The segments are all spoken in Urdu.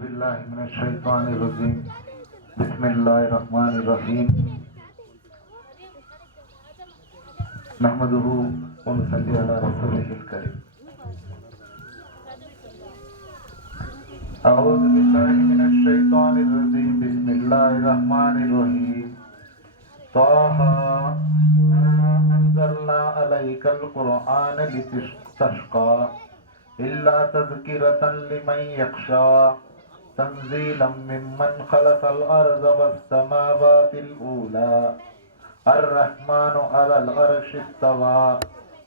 باللہ من الشیطان الرجیم بسم اللہ الرحمن الرحیم نحمدہ ونصلی علی رسولہ الکریم اعوذ باللہ من الشیطان الرجیم بسم اللہ الرحمن الرحیم طه ما انزلنا علیک القرآن لتشقى إلا تذكرة لمن يخشى تنزيلا ممن خلق الأرض والسماوات الأولى الرحمن على العرش استوى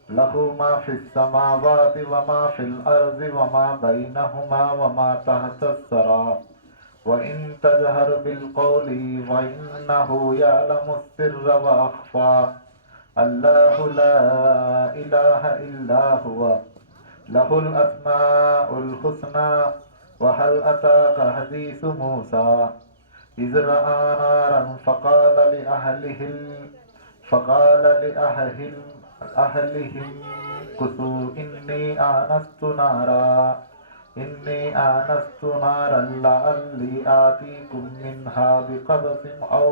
له ما في السماوات وما في الأرض وما بينهما وما تحت الثرى وإن تجهر بالقول فإنه يعلم السر وأخفى الله لا إله إلا هو له الأسماء الحسنى وهل أتاك حديث موسى إذ رأى نارا فقال لأهلهم كثوا إني آنست نارا لعلي آتيكم منها بقبس أو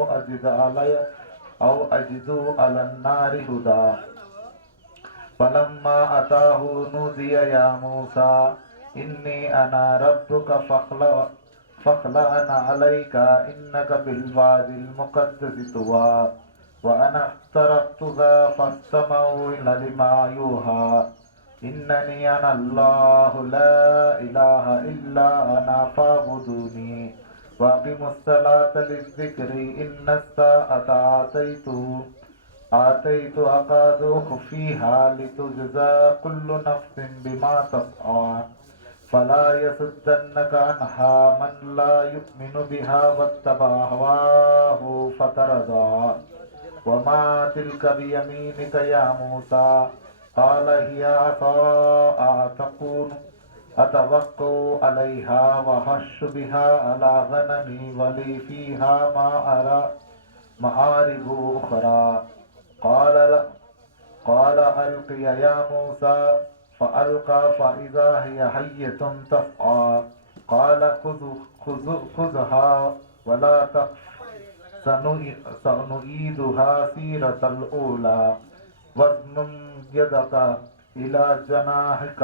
أجد على النار هدى فلما أتاه نودي يا موسى إني أنا ربك فاخلع عليك إنك بالواد المقدس طوى وأنا اخترتك فاستمعوا لما يوحى إنني أنا الله لا إله إلا أنا فاعبدوني وأقيموا الصلاة للذكر إن الساعة آتيت أكاد أخفيها لتجزى كل نفس بما تسعى فلا يصدنك عنها من لا يؤمن بها واتبع هواه فتردى وما تلك بيمينك يا موسى قال هي عصاي أتوكل عليها وأهش بها على غنمي ولي فيها مآرب أخرى قال ألقي يا موسى فألقى فإذا هي حية تسعى قال خذها ولا تخف سنعيدها سيرة الأولى واضمم يدك إلى جناحك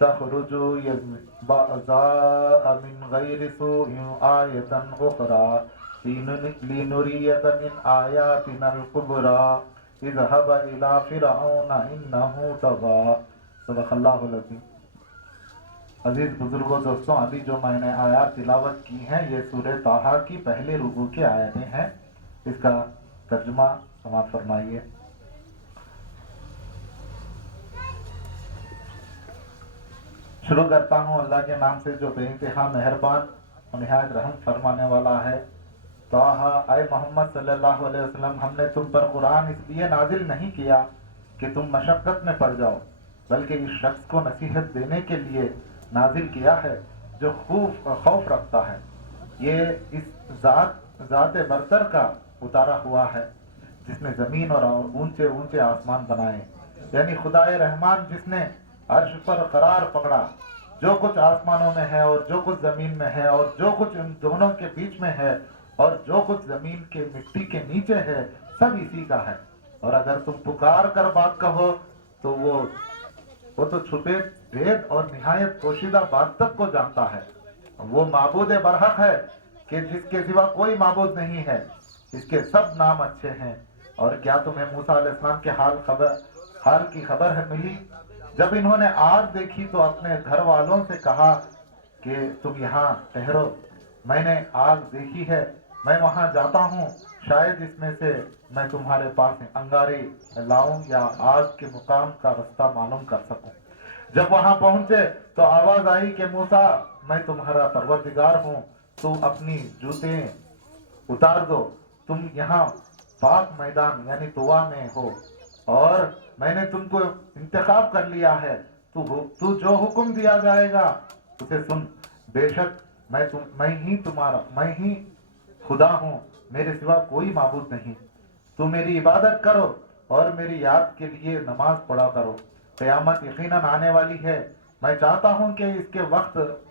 تخرج بيضاء من غير سوء آية أخرى لنريك من آياتنا الكبرى اذهب إلى فرعون إنه طغى صدق اللہ العظیم۔ عزیز بزرگوں دوستوں، ابھی جو میں نے آیات تلاوت کی ہیں یہ سورہ طٰہٰ کی پہلے رکوع کی آیتیں ہیں۔ اس کا ترجمہ سماعت فرمائیے۔ شروع کرتا ہوں اللہ کے نام سے جو بے انتہا مہربان اور نہایت رحم فرمانے والا ہے۔ طٰہٰ، اے محمد صلی اللہ علیہ وسلم، ہم نے تم پر قرآن اس لیے نازل نہیں کیا کہ تم مشقت میں پڑ جاؤ، بلکہ اس شخص کو نصیحت دینے کے لیے نازل کیا ہے جو خوف رکھتا ہے۔ یہ اس ذات برتر کا اتارا ہوا ہے جس نے زمین اور اونچے اونچے آسمان بنائے، یعنی خدائے رحمان جس نے عرش پر قرار پکڑا۔ جو کچھ آسمانوں میں ہے اور جو کچھ زمین میں ہے اور جو کچھ ان دونوں کے بیچ میں ہے اور جو کچھ زمین کے مٹی کے نیچے ہے، سب اسی کا ہے۔ اور اگر تم پکار کر بات کہو تو وہ تو چھپے بھید اور نہایت پوشیدہ بات تک کو جانتا ہے۔ وہ معبود برحق ہے کہ جس کے سوا کوئی معبود نہیں ہے، اس کے سب نام اچھے ہیں۔ اور کیا تمہیں موسیٰ علیہ السلام کے حال کی خبر ملی؟ جب انہوں نے آگ دیکھی تو اپنے گھر والوں سے کہا کہ تم یہاں ٹھہرو، میں نے آگ دیکھی ہے، میں وہاں جاتا ہوں، شاید اس میں سے میں تمہارے پاس انگارے لاؤں یا آگ کے مقام کا رستہ معلوم کر سکوں۔ جب وہاں پہنچے تو آواز آئی کہ موسیٰ، میں تمہارا پروردگار ہوں، تو اپنی جوتے اتار دو، تم یہاں پاک میدان یعنی طویٰ میں ہو اور میں نے تم کو انتخاب کر لیا ہے، تو جو حکم دیا جائے گا اسے سن، بے شک میں ہی خدا ہوں، میرے سوا کوئی معبود نہیں۔ تو میری عبادت کرو اور میری یاد کے لیے نماز پڑھا کرو، قیامت یقیناً آنے والی ہے، میں چاہتا ہوں کہ اس کے وقت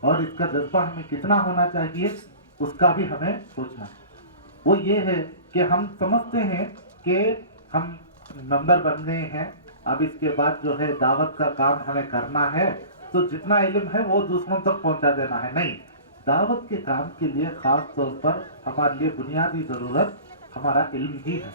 اور اس کا جذبہ ہمیں کتنا ہونا چاہیے اس کا بھی ہمیں سوچنا ہے۔ وہ یہ ہے کہ ہم سمجھتے ہیں کہ ہم ممبر بن گئے ہیں، اب اس کے بعد جو ہے دعوت کا کام ہمیں کرنا ہے، تو جتنا علم ہے وہ دوسروں تک پہنچا دینا ہے۔ نہیں، دعوت کے کام کے لیے خاص طور پر ہمارے لیے بنیادی ضرورت ہمارا علم ہی ہے۔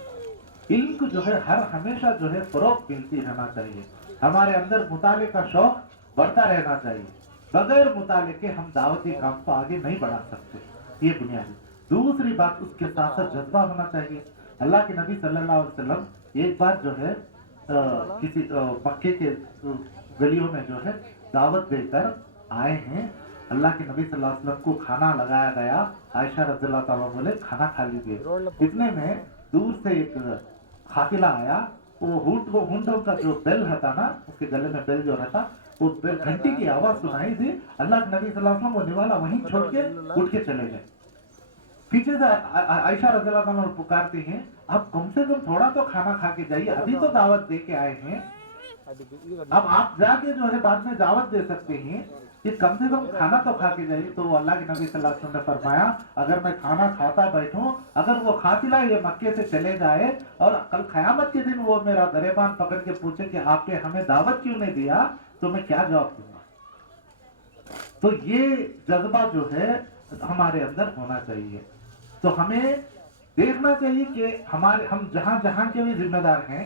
علم کو جو ہے ہمیشہ جو ہے فروغ ملتی رہنا چاہیے، ہمارے اندر مطالعے کا شوق بڑھتا رہنا چاہیے۔ بغیر مطالعے کے ہم دعوتی کام کو آگے نہیں بڑھا سکتے، یہ بنیادی۔ دوسری بات، اس کے ساتھ ساتھ جذبہ ہونا چاہیے۔ اللہ کے نبی صلی اللہ علیہ وسلم ایک بار جو ہے کسی مکے کے گلیوں میں جو ہے دعوت دے کر آئے ہیں، اللہ کے نبی صلی اللہ علیہ وسلم کو کھانا لگایا گیا، عائشہ رضی اللہ تعالیٰ بولے کھانا کھا لیجیے۔ اتنے میں دور سے ایک قافلہ آیا، وہ ہونٹوں کا جو بیل رہتا نا، اس کے گلے میں بیل جو رہتا، وہ گھنٹی کی آواز سنائی دی۔ اللہ کے نبی صلی اللہ علیہ وسلم وہ نوالا وہیں چھوڑ کے اٹھ کے چلے گئے۔ پیچھے سے عائشہ رضی اللہ عنہ پکارتی ہیں، آپ کم سے کم تھوڑا تو کھانا کھا کے جائیے، ابھی تو دعوت دے کے آئے ہیں، اب آپ جا کے جو ہے بعد میں دعوت دے سکتے ہیں، کہ کم سے کم کھانا تو کھا کے جائیے۔ تو اللہ کے نبی صلی اللہ علیہ وسلم نے فرمایا، اگر میں کھانا کھاتا بیٹھوں، اگر وہ قافلہ یہ مکے سے چلے جائے اور کل قیامت کے دن وہ میرا گریبان پکڑ کے پوچھے کہ آپ نے ہمیں دعوت کیوں نہیں دیا، تو میں کیا جواب دوں گا؟ تو یہ جذبہ جو ہے ہمارے اندر ہونا چاہیے۔ تو ہمیں دیکھنا چاہیے کہ ہم جہاں جہاں کے بھی ذمہ دار ہیں،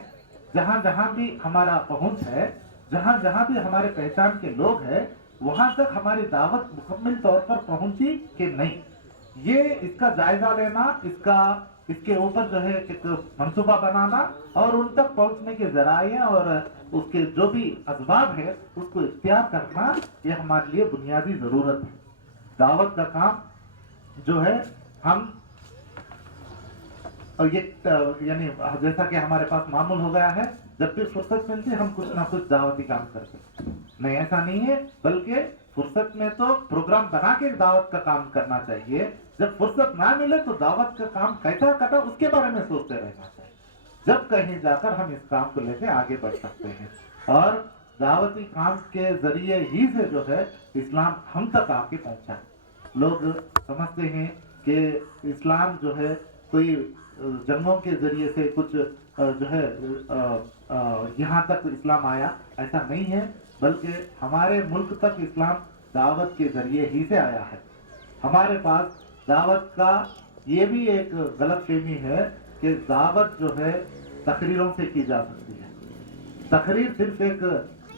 جہاں جہاں بھی ہمارا پہنچ ہے، جہاں جہاں بھی ہمارے پہچان کے لوگ ہیں، وہاں تک ہماری دعوت مکمل طور پر پہنچی کہ نہیں، یہ اس کا جائزہ لینا، اس کے اوپر جو ہے ایک منصوبہ بنانا، اور ان تک پہنچنے کے ذرائع اور اس کے جو بھی اسباب ہے اس کو اختیار کرنا، یہ ہمارے لیے بنیادی ضرورت ہے۔ دعوت کا کام جو ہے ہم، اور یہ یعنی جیسا کہ ہمارے پاس معمول ہو گیا ہے، جب بھی فرصت ملتی ہم کچھ نہ کچھ دعوتی کام کرتے ہیں۔ نہیں، ایسا نہیں ہے، بلکہ فرصت میں تو پروگرام بنا کے دعوت کا کام کرنا چاہیے، جب فرصت نہ ملے تو دعوت کا کام کیسا کرنا اس کے بارے میں سوچتے رہنا چاہیے، جب کہیں جا کر ہم اس کام کو لے کے آگے بڑھ سکتے ہیں۔ اور دعوتی کام کے ذریعے ہی سے جو ہے اسلام ہم تک آ کے پہنچا۔ لوگ سمجھتے ہیں کہ اسلام جو ہے کوئی جنگوں کے ذریعے سے کچھ جو ہے یہاں تک اسلام آیا، ایسا نہیں ہے، بلکہ ہمارے ملک تک اسلام دعوت کے ذریعے ہی سے آیا ہے۔ ہمارے پاس دعوت کا یہ بھی ایک غلط فہمی ہے کہ دعوت جو ہے تقریروں سے کی جا سکتی ہے۔ تقریر صرف ایک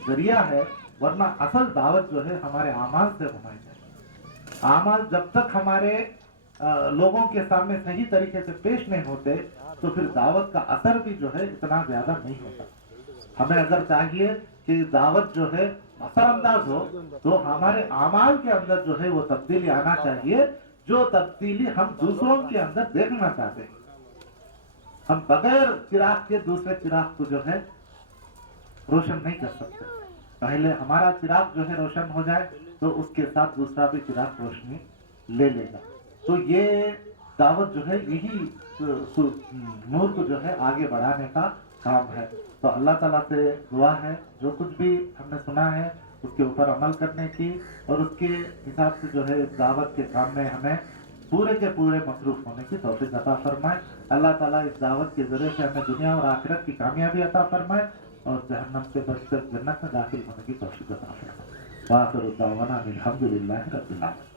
ذریعہ ہے، ورنہ اصل دعوت جو ہے ہمارے اعمال سے ہونا چاہیے۔ اعمال جب تک ہمارے لوگوں کے سامنے صحیح طریقے سے پیش نہیں ہوتے تو پھر دعوت کا اثر بھی جو ہے اتنا زیادہ نہیں ہوتا۔ ہمیں اگر چاہیے کہ دعوت جو ہے اثر انداز ہو تو ہمارے اعمال کے اندر جو ہے وہ تبدیلی آنا چاہیے، جو تبدیلی ہم دوسروں کے اندر دیکھنا چاہتے ہیں۔ ہم بغیر چراغ کے دوسرے چراغ کو جو ہے روشن نہیں کر سکتے، پہلے ہمارا چراغ جو ہے روشن ہو جائے تو اس کے ساتھ دوسرا بھی چراغ روشنی لے لے گا۔ تو یہ دعوت جو ہے یہی نور کو جو ہے آگے بڑھانے کا کام ہے۔ تو اللہ تعالیٰ سے دعا ہے جو کچھ بھی ہم نے سنا ہے اس کے اوپر عمل کرنے کی، اور اس کے حساب سے جو ہے دعوت کے کام میں ہمیں پورے کے پورے مصروف ہونے کی توفیق عطا فرمائے۔ اللہ تعالیٰ اس دعوت کے ذریعے سے ہمیں دنیا اور آخرت کی کامیابی عطا فرمائے، اور جہنم سے بچ کر جنت میں داخل ہونے کی توفیق عطا فرمائے۔ وآخر دعوانا الحمد للہ رب العالمین۔